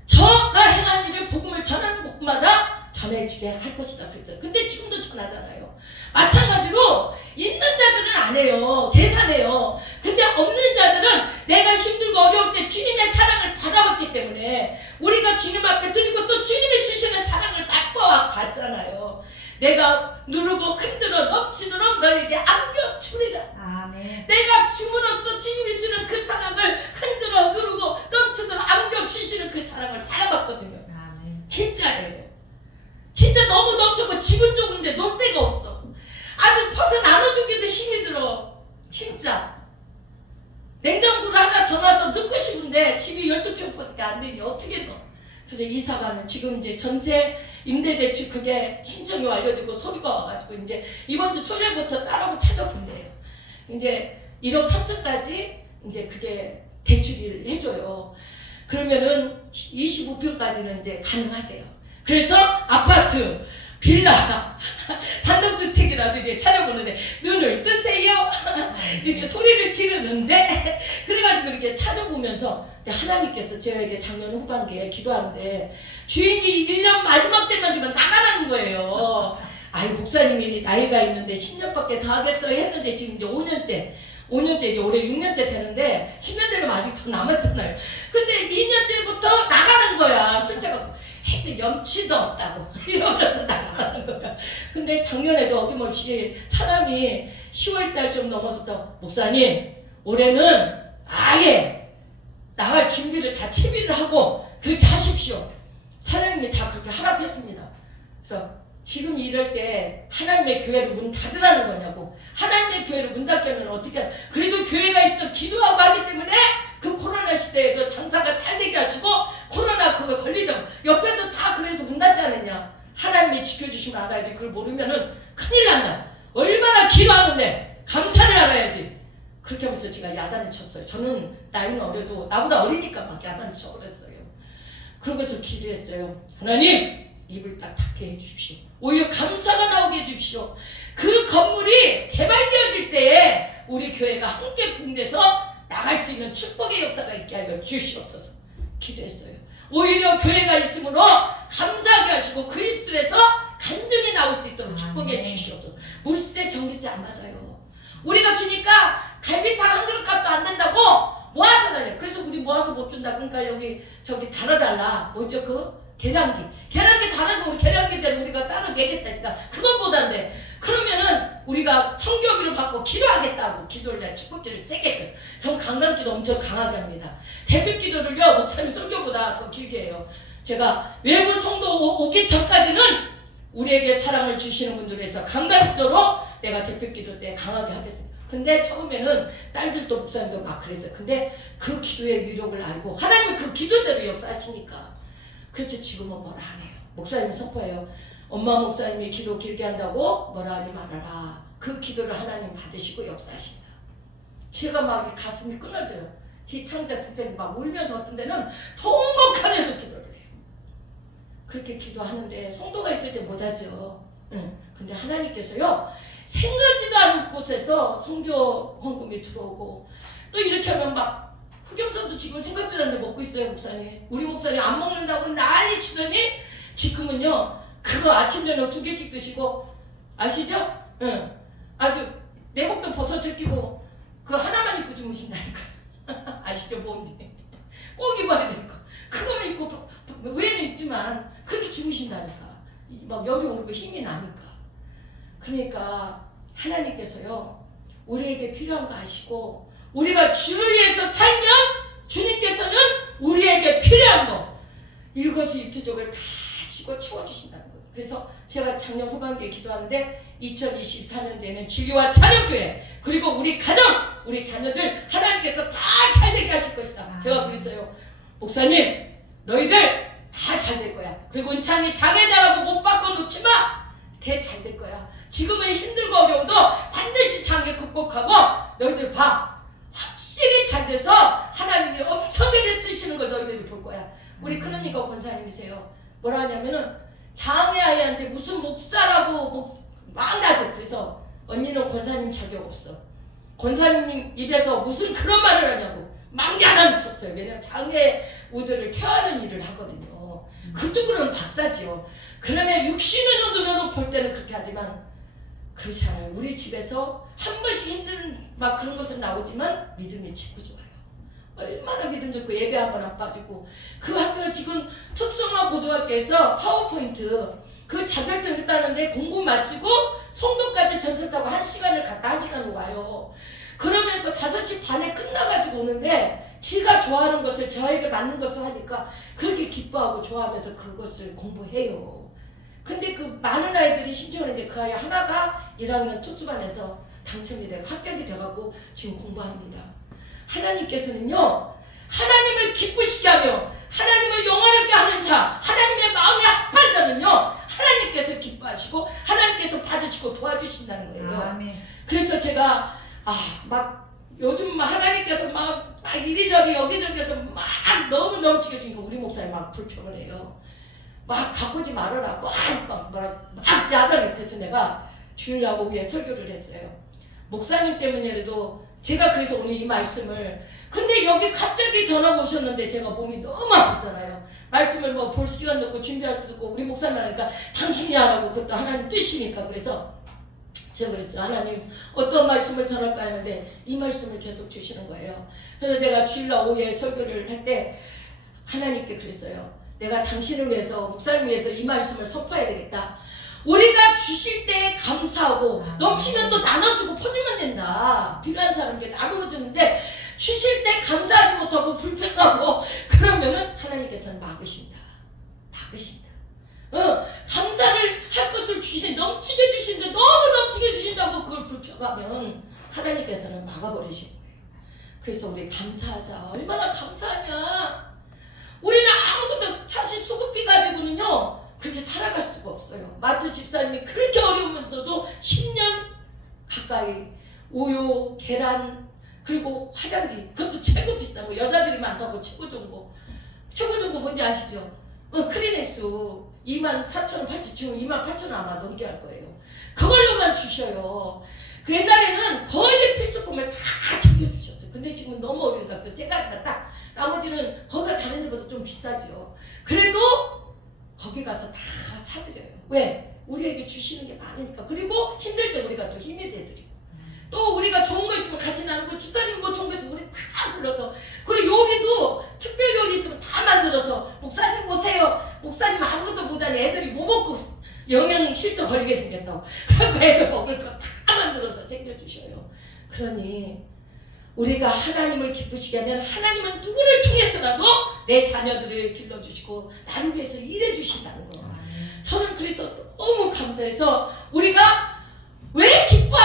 저가 행한 일을 복음을 전하는 곳마다 전해지게 할 것이다 그랬잖아요. 근데 지금도 전하잖아요. 마찬가지로 있는 자들은 안 해요. 계산해요. 근데 없는 자들은 내가 힘들고 어려울 때 주님의 사랑을 받아왔기 때문에 우리가 주님 앞에 드리고 또 주님이 주시는 사랑을 맛보았잖아요. 내가 누르고 흔들어 넘치도록 너에게 안겨 주리라. 아멘. 내가 줌으로써 주님이 주는 그 사랑을 흔들어 누르고 넘치도록 안겨 주시는 그 사랑을 받아봤거든요. 아멘. 진짜예요. 진짜 너무 넘치고 집은 좁은데 놀 데가 없어. 아주 퍼서 나눠주기도 힘이 들어. 진짜. 냉장고를 하나 더 놔서 넣고 싶은데 집이 12평밖에 안 되니 어떻게 넣어. 그래서 이사가는 지금 이제 전세 임대대출 그게 신청이 완료되고 서류가 와가지고 이제 이번 주 토요일부터 따라고 찾아본대요. 이제 1억 3천까지 이제 그게 대출을 해줘요. 그러면은 25평까지는 이제 가능하대요. 그래서 아파트, 빌라, 단독주택이라도 이제 찾아보는데 눈을 뜨세요. 이렇게 소리를 지르는데 그래가지고 이렇게 찾아보면서 하나님께서 제가 이제 작년 후반기에 기도하는데 주인이 1년 마지막 때만 되면 나가라는 거예요. 아이 목사님이 나이가 있는데 10년밖에 더 하겠어요 했는데 지금 이제 5년째 이제 올해 6년째 되는데 10년 되면 아직 더 남았잖아요. 근데 2년째부터 나가는 거야. 출제가 해도 염치도 없다고 이러면서 나가는 거야. 근데 작년에도 어김없이 차람이 10월달 좀 넘어섰다고 목사님 올해는 아예 나갈 준비를 다 채비를 하고 그렇게 하십시오. 사장님이 다 그렇게 하라고 했습니다. 그래서 지금 이럴 때 하나님의 교회를 문 닫으라는 거냐고. 하나님의 교회를 문 닫으면 어떻게 그래도 교회가 있어 기도하고 하기 때문에 그 코로나 시대에도 장사가 잘 되게 하시고 코로나 그거 걸리죠. 옆에도 다 그래서 문 닫지 않았냐. 하나님이 지켜주시면 알아야지. 그걸 모르면은 큰일 난다. 얼마나 기도하는데 감사를 알아야지. 그렇게 하면서 제가 야단을 쳤어요. 저는 나이는 어려도 나보다 어리니까 막 야단을 쳐버렸어요. 그러면서 기도했어요. 하나님 입을 딱 닫게 해주십시오. 오히려 감사가 나오게 해주십시오. 그 건물이 개발되어질 때에 우리 교회가 함께 붕대서 나갈 수 있는 축복의 역사가 있게 하여 주시옵소서 기도했어요. 오히려 교회가 있으므로 감사하게 하시고 그 입술에서 간증이 나올 수 있도록 축복해 주시옵소서. 물세 전기세 안 받아요. 우리가 주니까 갈비탕 한 그릇 값도 안 된다고 모아서 달래요. 그래서 우리 모아서 못 준다. 그러니까 여기 저기 달아달라. 뭐죠 그? 계량기 달아도 우리 계량기대로 우리가 따로 내겠다니까 그것보다인데 그러면은 우리가 성교비를 받고 기도하겠다고 기도를 내가 축복제를 세게 해요. 전 강간기도 엄청 강하게 합니다. 대표 기도를요 목사님 설교보다 더 길게 해요. 제가 외부 성도 오기 전까지는 우리에게 사랑을 주시는 분들에서 강간기도로 내가 대표 기도 때 강하게 하겠습니다. 근데 처음에는 딸들도 목사님도 막 그랬어요. 근데 그 기도의 유력을 알고 하나님은 그 기도대로 역사하시니까 그래서 지금은 뭐라 안 해요. 목사님 선포해요. 엄마 목사님이 기도 길게 한다고 뭐라 하지 말아라. 그 기도를 하나님 받으시고 역사하신다. 제가 막 가슴이 끊어져요. 지창자 특장이 막 울면서 어떤 데는 통곡하면서 기도를 해요. 그렇게 기도하는데 성도가 있을 때 못하죠. 근데 하나님께서요 생각지도 않은 곳에서 선교 헌금이 들어오고 또 이렇게 하면 막 흑염소도 지금 생각지도 않는데 먹고 있어요. 목사님 우리 목사님 안 먹는다고 난리 치더니 지금은요 그거 아침 저녁 2개씩 드시고 아시죠? 아주 내복도 벗어쳐 끼고 그거 하나만 입고 주무신다니까. 아시죠? 뭔지 꼭 입어야 될 거 그거만 입고 외에는 입지만 그렇게 주무신다니까. 막 열이 오르고 힘이 나니까. 그러니까 하나님께서요 우리에게 필요한 거 아시고 우리가 주를 위해서 살면 주님께서는 우리에게 필요한 거 일거수일투족을 다 하시고 채워주신다는 거예요. 그래서 제가 작년 후반기에 기도하는데 2024년도에는 주교와 찬양교회 그리고 우리 가정 우리 자녀들 하나님께서 다 잘되게 하실 것이다. 제가 그랬어요. 목사님 너희들 다 잘 될 거야. 그리고 은찬이 장애자라고 못 바꿔 놓지 마. 대 잘 될 거야. 지금은 힘들고 어려워도 반드시 장애 극복하고 너희들 봐. 확실히 잘 돼서 하나님이 엄청나게 쓰시는 걸 너희들이 볼 거야. 우리 큰언니가 권사님이세요. 뭐라 하냐면은 장애 아이한테 무슨 목사라고 막 나도. 그래서 언니는 권사님 자격 없어. 권사님 입에서 무슨 그런 말을 하냐고 막 야단쳤어요. 왜냐면 장애 우들을 케어하는 일을 하거든요. 그쪽으로는 박사지요. 그러면 육신의 눈으로 볼 때는 그렇게 하지만 그렇지 않아요. 우리 집에서 한 번씩 힘든 막 그런 것은 나오지만 믿음이 최고 좋아요. 얼마나 믿음 좋고 예배 한 번 안 빠지고 그 학교 지금 특성화 고등학교에서 파워포인트 그 자격증을 따는데 공부 마치고 송도까지 전철 타고 1시간을 갔다 1시간을 와요. 그러면서 5시 반에 끝나가지고 오는데 지가 좋아하는 것을 저에게 맞는 것을 하니까 그렇게 기뻐하고 좋아하면서 그것을 공부해요. 근데 그 많은 아이들이 신청을 했는데 그 아이 하나가 1학년 특수반에서 당첨이 되고 합격이 돼가고 지금 공부합니다. 하나님께서는요 하나님을 기쁘시게 하며 하나님을 영화롭게 하는 자 하나님의 마음에 합한 자는요 하나님께서 기뻐하시고 하나님께서 받으시고 도와주신다는 거예요. 아멘. 그래서 제가 막 요즘 하나님께서 막 이리저리 여기저기에서 막 너무 넘치게 주니까 우리 목사님 막 불평을 해요. 막 가꾸지 말아라 막 야단을. 그래서 내가 주일날 오후에 설교를 했어요. 목사님 때문에라도 제가 그래서 오늘 이 말씀을 근데 여기 갑자기 전화 오셨는데 제가 몸이 너무 아팠잖아요. 말씀을 뭐 볼 시간도 없고 준비할 수도 없고 우리 목사님 하니까 당신이 하라고 그것도 하나님 뜻이니까 그래서 제가 그랬어요. 하나님 어떤 말씀을 전할까 하는데 이 말씀을 계속 주시는 거예요. 그래서 내가 주일날 오후에 설교를 할 때 하나님께 그랬어요. 내가 당신을 위해서 목사님을 위해서 이 말씀을 선포해야 되겠다. 우리가 주실 때 감사하고 넘치면 또 나눠주고 퍼주면 된다. 필요한 사람에게 나누어 주는데 주실 때 감사하지 못하고 불평하고 그러면은 하나님께서는 막으신다. 감사를 할 것을 넘치게 주시는데 너무 넘치게 주신다고 그걸 불평하면 하나님께서는 막아버리신 거예요. 그래서 우리 감사하자. 얼마나 감사하냐. 우리는 아무것도 사실 수급비 가지고는요 그렇게 살아갈 수가 없어요. 마트 집사님이 그렇게 어려우면서도 10년 가까이 우유, 계란 그리고 화장지 그것도 최고 비싼 거 여자들이 많다고 최고 좋은 거 뭔지 아시죠? 크리넥스 24,000원 팔지 지금 28,000원 아마 넘게 할 거예요. 그걸로만 주셔요. 그 옛날에는 거의 필수품을 다 챙겨주셨어요. 근데 지금 너무 어려우니까 그 세 가지가 딱 나머지는 거기가 다른 데보다 좀 비싸죠. 그래도 거기 가서 다 사드려요. 왜? 우리에게 주시는 게 많으니까. 그리고 힘들 때 우리가 또 힘이 돼드리고 또 우리가 좋은 거 있으면 같이 나누고 집사님 뭐 좋은 거 있으면 우리 다 불러서 그리고 요리도 특별 요리 있으면 다 만들어서 목사님 오세요. 목사님 아무것도 못하니 애들이 뭐 먹고 영양 실조 거리게 생겼다고 그래서 애들 먹을 거 다 만들어서 챙겨주셔요. 그러니 우리가 하나님을 기쁘시게 하면 하나님은 누구를 통해서라도 내 자녀들을 길러주시고 나를 위해서 일해주신다는 거. 저는 그래서 너무 감사해서 우리가 왜 기뻐하는지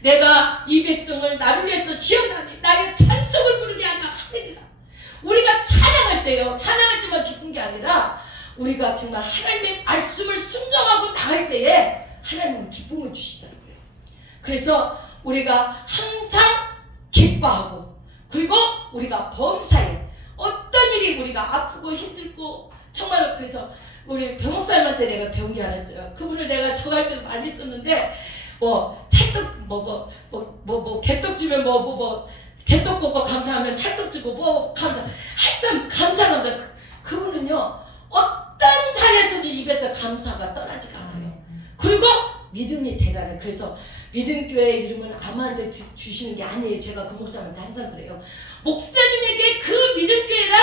내가 이 백성을 나를 위해서 지어나니 나의 찬송을 부르게 하나 하느니라. 우리가 찬양할 때요, 찬양할 때만 기쁜 게 아니라 우리가 정말 하나님의 말씀을 순종하고 나갈 때에 하나님은 기쁨을 주시더라고요. 그래서 우리가 항상 기뻐하고, 그리고 우리가 범사에 어떤 일이 우리가 아프고 힘들고 정말, 그래서 우리 병목사님한테 내가 배운 게 하나 있어요. 그분을 내가 저할 때도 많이 썼는데, 찰떡 개떡 주면 개떡 먹고 감사하면 찰떡 주고 하여튼 감사. 그분은요 어떤 자리에서도 입에서 감사가 떠나지가 않아요. 그리고 믿음이 대단해. 그래서 믿음교회 이름은 아무한테 주시는 게 아니에요. 제가 그 목사님한테 항상 그래요. 목사님에게 그 믿음교회란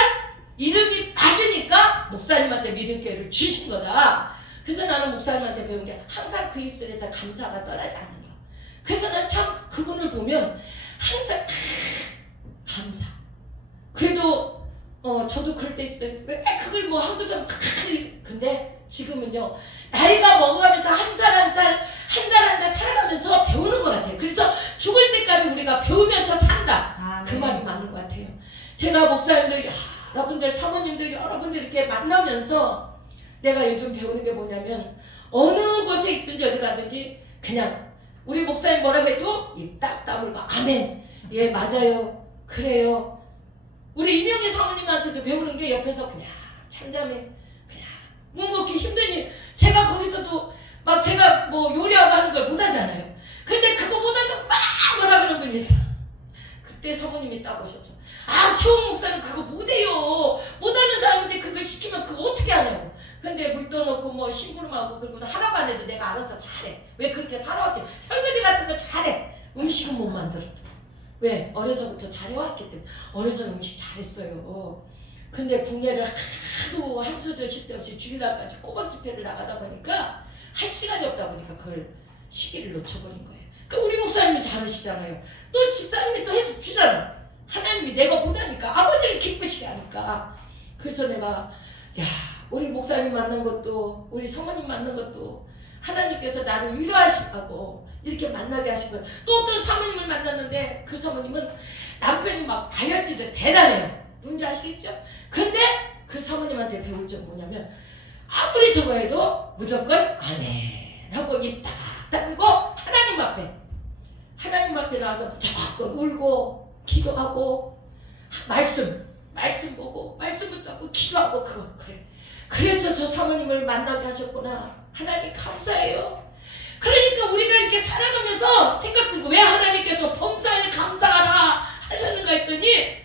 이름이 맞으니까 목사님한테 믿음교회를 주신 거다. 그래서 나는 목사님한테 배운 게 항상 그 입술에서 감사가 떠나지 않는 거. 그래서 난 참 그분을 보면 항상 감사. 그래도 저도 그럴 때 있을 때 왜 그걸 하고서 근데 지금은요 나이가 먹어가면서 한 살 한 달 살아가면서 배우는 것 같아요. 그래서 죽을 때까지 우리가 배우면서 산다. 그 말이 맞는 것 같아요. 제가 목사님들 여러분들 사모님들 여러분들 이렇게 만나면서 내가 요즘 배우는 게 뭐냐면, 어느 곳에 있든지 어디 가든지 그냥 우리 목사님 뭐라고 해도 입 딱 다물고 아멘, 예 맞아요, 그래요. 우리 이명희 사모님한테도 배우는 게 옆에서 그냥 참자매, 그냥 묵묵히 힘든 일, 제가 거기서도 막 제가 요리하고 하는 걸 못하잖아요. 근데 그거 못하는 막 뭐라 그러는 분이 있어. 그때 사모님이 딱 오셨죠. 최홍 목사는 그거 못해요. 못하는 사람인데 그걸 시키면 그거 어떻게 하냐고. 근데 물 떠놓고 심부름하고 그리고 하라고 안 해도 내가 알아서 잘해. 왜 그렇게 살아왔대. 설거지 같은 거 잘해. 음식은 못 만들어도. 왜? 어려서부터 잘해왔기 때문에. 어려서 음식 잘했어요. 근데 국내를 하도 한수도 쉴 데 없이 주일날까지 꼬박 집회를 나가다 보니까 할 시간이 없다 보니까 그걸 시기를 놓쳐버린 거예요. 그러니까 우리 목사님이 잘하시잖아요. 또 집사님이 또 해서 주잖아. 하나님이 내가 못하니까 아버지를 기쁘시게 하니까. 그래서 내가 우리 목사님 만난 것도 우리 사모님 만난 것도 하나님께서 나를 위로하시고 이렇게 만나게 하시고, 또 어떤 사모님을 만났는데 그 사모님은 남편이 막 다이어트도 대단해요. 뭔지 아시겠죠? 근데 그 사모님한테 배울 점 뭐냐면, 아무리 저거 해도 무조건 아멘하고 입 딱 다물고 하나님 앞에 나와서 무조건 울고 기도하고 말씀 보고 말씀 붙잡고 기도하고 그래. 그래서 저 사모님을 만나게 하셨구나. 하나님 감사해요. 그러니까 우리가 이렇게 살아가면서 생각해보고, 왜 하나님께서 범사에 감사하라 하셨는가 했더니,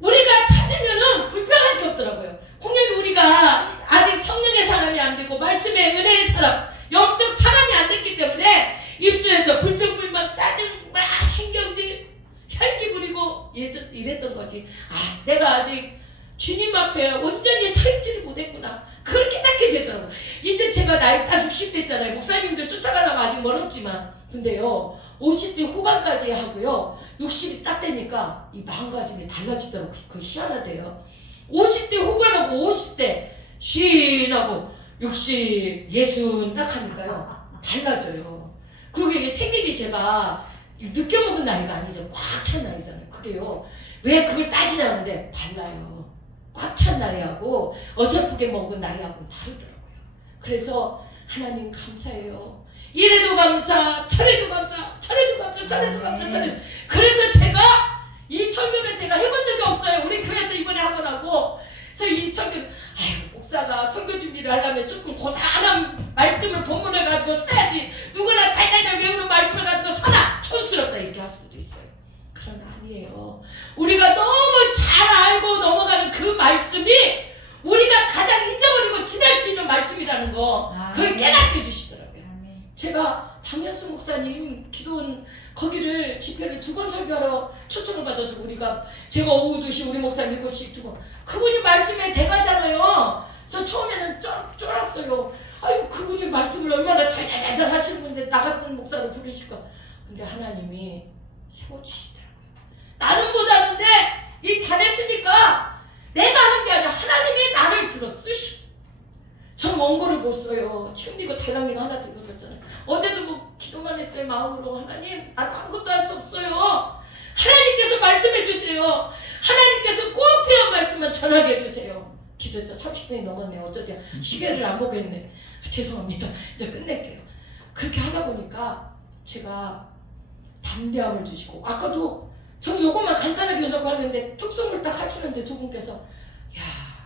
우리가 찾으면은 불평할 게 없더라고요. 공연히 우리가 아직 성령의 사람이 안 되고 말씀의 은혜의 사람, 영적 사람이 안 됐기 때문에 입술에서 불평불만, 짜증, 막 신경질, 혈기 부리고 이랬던 거지. 내가 아직 주님 앞에 온전히 서 있지를 못했구나. 그걸 깨닫게 되더라고요. 이제 제가 나이 딱 60 됐잖아요. 목사님들 쫓아가려면 아직 멀었지만. 근데요, 50대 후반까지 하고요, 60이 딱 되니까 이 마음가짐이 달라지더라고요. 그거 희한하대요. 50대 후반하고 50대 쉰하고 60, 60 딱 하니까요, 달라져요. 그리고 이게 생일이 제가 늦게 먹은 나이가 아니죠. 꽉 찬 나이잖아요. 그래요. 왜 그걸 따지냐는데 달라요. 꽉 찬 나이하고 어설프게 먹은 나이하고는 다르더라고요. 그래서 하나님 감사해요. 이래도 감사, 저래도 감사, 저래도 감사, 저래도 감사, 저래도. 그래서 제가 이 설교를 제가 해본 적이 없어요. 우리 교회에서 이번에 한 번 하고. 그래서 이 설교를, 목사가 설교 준비를 하려면 조금 고상한 말씀을 본문을 가지고 서야지. 누구나 달달달 외우는 말씀을 가지고 서나 촌스럽다 이렇게 할 수도 있어요. 그러나 아니에요. 우리가 너무 잘 알고 넘어가는 그 말씀이 우리가 가장 잊어버리고 지날 수 있는 말씀이라는 거, 그걸 깨닫게 해주시더라고요. 제가 박연수 목사님 기도원 거기를 집회를 2번 설교하러 초청을 받아서 제가 오후 2시 우리 목사님 7시 두고, 그분이 말씀에 대가잖아요. 저 처음에는 쫄았어요. 그분이 말씀을 얼마나 달달달 하시는 건데 나 같은 목사를 부르실까. 근데 하나님이 세워주시더라고요. 나는 못하는데 일 잘했으니까 내가 하는 게 아니라 하나님이 나를 들어 쓰시고, 저는 원고를 못 써요. 지금 이거 대강이가 하나 들고 있었잖아요. 어제도 뭐 기도만 했어요. 마음으로. 하나님, 나는 아무것도 할 수 없어요. 하나님께서 말씀해 주세요. 하나님께서 꼭 필요한 말씀만 전하게 해주세요. 기도해서 30분이 넘었네요. 어쩌지? 시계를 안 보겠네. 죄송합니다. 이제 끝낼게요. 그렇게 하다 보니까 제가 담대함을 주시고, 아까도 저는 요것만 간단하게 전하고 하는데 특성을 딱 하시는데 두 분께서, 야,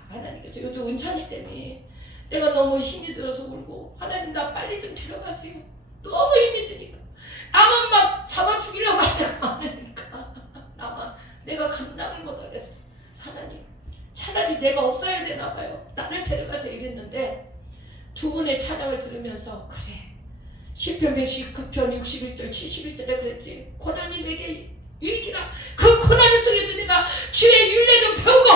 하나님께서 요즘 은찬이 때문에 내가 너무 힘이 들어서 울고, 하나님 나 빨리 좀 데려가세요. 너무 힘이 드니까. 나만 막 잡아 죽이려고 할 때가 많으니까. 나만 내가 감당을 못하겠어. 하나님, 차라리 내가 없어야 되나 봐요. 나를 데려가세요. 이랬는데 두 분의 찬양을 들으면서, 그래, 시편 119편 61절 71절에 그랬지. 고난이 내게 유익이라. 그 고난을 통해서 내가 주의 율례도 배우고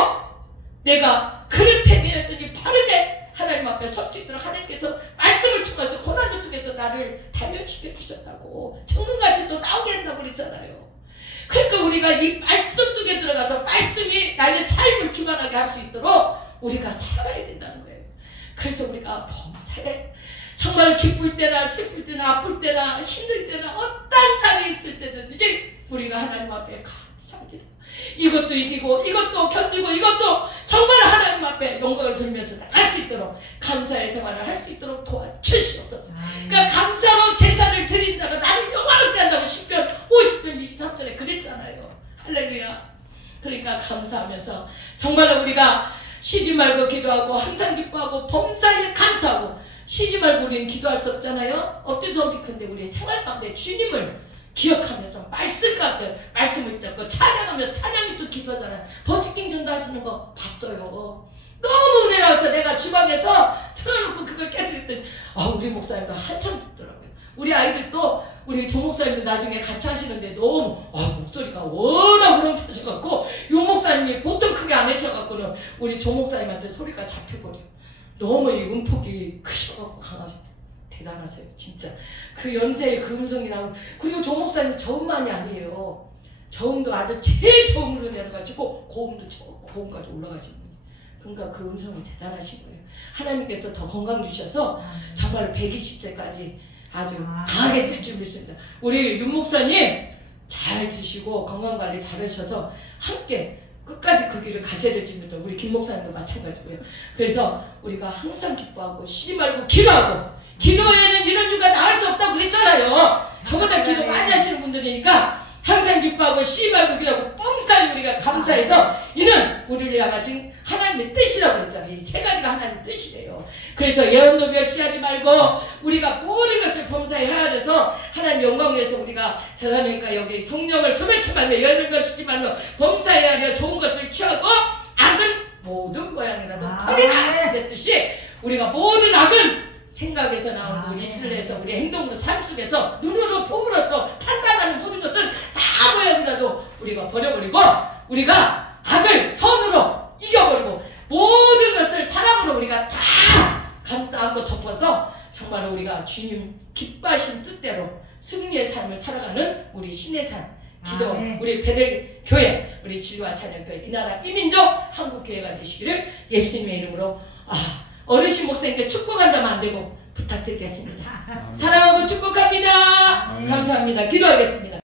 내가 그를 태민했더니 바르게 하나님 앞에 설 수 있도록 하나님께서 말씀을 통해서 고난을 통해서 나를 단련시켜 주셨다고, 청문같이 또 나오게 한다고 그랬잖아요. 그러니까 우리가 이 말씀 속에 들어가서 말씀이 나의 삶을 주관하게 할 수 있도록 우리가 살아가야 된다는 거예요. 그래서 우리가 범사에 정말 기쁠 때나 슬플 때나 아플 때나 힘들 때나 어떤 자리에 있을 때든지 우리가 하나님 앞에 감사합니다. 이것도 이기고 이것도 견디고 이것도 정말 하나님 앞에 영광을 돌리면서 나갈 수 있도록 감사의 생활을 할 수 있도록 도와주시옵소서. 그러니까 감사로 제사를 드린 자가 나를 영광을 떼한다고 시편 50편 23절에 그랬잖아요. 할렐루야. 그러니까 감사하면서 정말 우리가 쉬지 말고 기도하고 항상 기뻐하고 범사에 감사하고, 쉬지 말고 우리는 기도할 수 없잖아요. 어때서 근데 우리 생활 가운데 주님을 기억하면서 말씀 가운데 말씀을 잡고 찬양하면서, 찬양이 또 기도하잖아요. 버스킹 전도 하시는 거 봤어요. 너무 은혜라서 내가 주방에서 틀어놓고 그걸 계속 했더니 우리 목사님도 한참 듣더라고요. 우리 아이들도, 우리 조 목사님도 나중에 같이 하시는데 너무 목소리가 워낙 우렁차셔갖고 요 목사님이 보통 크게 안 해쳐갖고는 우리 조 목사님한테 소리가 잡혀버려. 너무 이 음폭이 크셔갖고 강하셔. 대단하세요. 진짜 그 연세에 그 음성이 나오는. 그리고 조 목사님 저음만이 아니에요. 저음도 아주 제일 저음으로 내려가지고 고음도 저 고음까지 올라가시는 분이. 그러니까 그 음성이 대단하신 거예요. 하나님께서 더 건강 주셔서 정말 120세까지 아주 강하게 쓸 줄 믿습니다. 우리 윤 목사님 잘 드시고 건강관리 잘 하셔서 함께 끝까지 그 길을 가셔야 될 줄 믿어요. 우리 김 목사님도 마찬가지고요. 그래서 우리가 항상 기뻐하고 쉬지 말고 기도하고, 기도에는 이런 주가 나을 수 없다고 그랬잖아요. 저보다 기도 많이 하시는 분들이니까 항상 기뻐하고 쉬지 말고 기도하고 뻥싸이 우리가 감사해서, 이는 우리를 향하신 하나님의 뜻이라고 그랬잖아요. 이 세 가지가 하나님의 뜻이래요. 그래서 예언도 멸시하지 말고 우리가 모든 것을 범사에 헤아려서 하나님 영광을 위해서 우리가 대단하니까 여기 성령을 소멸치 말며 예언을 멸치지 말며 범사에 헤아려 좋은 것을 취하고 악은 모든 모양이라도 버리라 그랬듯이, 우리가 모든 악은 생각에서 나오는 우리 이슬에서 우리 행동으로 삶 속에서 눈으로 폼으로써 판단하는 모든 것은 다 모양이라도 우리가 버려버리고, 우리가 악을 선으로 이겨버리고 모든 것을 사랑으로 우리가 다 감싸고 덮어서 정말 우리가 주님 기뻐하신 뜻대로 승리의 삶을 살아가는 우리 신의 삶 기도, 우리 베델교회, 우리 진리와 찬양교회, 이 나라 이민족 한국교회가 되시기를 예수님의 이름으로 어르신 목사님께 축복한다면 안 되고 부탁드리겠습니다. 사랑하고 축복합니다. 감사합니다. 기도하겠습니다.